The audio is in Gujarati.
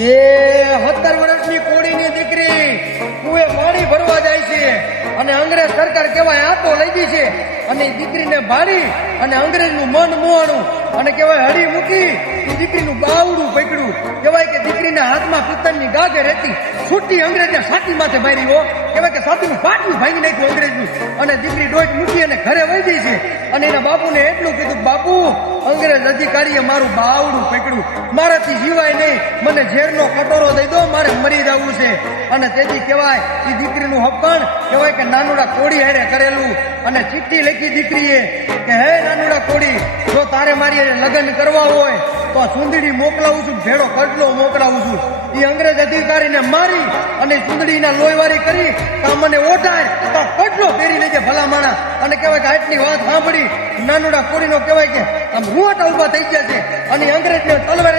કે 17 વર્ષની કોળીની દીકરી કુએ પાણી ભરવા જાય છે અને અંગ્રેજ સરકાર કહેવાય આતો લઈ ગઈ છે અને દીકરીને ભાડી અને અંગ્રેજનું મન મોહણું અને કહેવાય હળી મૂકી એ દીકરીનું બાવડું પકડ્યું. કહેવાય કે દીકરીના હાથમાં પિત્તળની ગાગે રહેતી છૂટી અંગ્રેજને છાતી માથે મારી હો. કહેવાય કે છાતીનું પાટલું ભાંગી નાખ્યું અંગ્રેજનું અને દીકરી ડોટ મૂકી અને ઘરે વહી ગઈ છે. અને એના બાપુને એટલું કીધું, બાપુ અંગ્રેજ અધિકારીએ મારું બાવડું પકડ્યું, મારાથી જીવાય નહીં, મને ઝેરનો કટોરો દઈ દો, મારે મરી જવું છે. અને તેથી કહેવાય એ દીકરીનું હપ્પણ કહેવાય કે નાનુડા કોડી હારે કરેલું. અને ચિઠ્ઠી લખી દીકરીએ કે હે નાનુડા કોડી, જો તારે મારી લગ્ન કરવા હોય તો ચૂંદડી મોકલાવું છું, ભેડો કડલો મોકલાવું છું. એ અંગ્રેજ અધિકારીને મારી અને ચૂંદડીના લોહીવારી કરી તો મને ઓઢાય તો કડલો પહેરી લેજે ભલા માણા. અને કહેવાય કે આટલી વાત સાંભળી નાનુડા કોડીનો કહેવાય કે આમ રૂવાટા ઉભા થઈ ગયા છે અને અંગ્રેજને તલવારે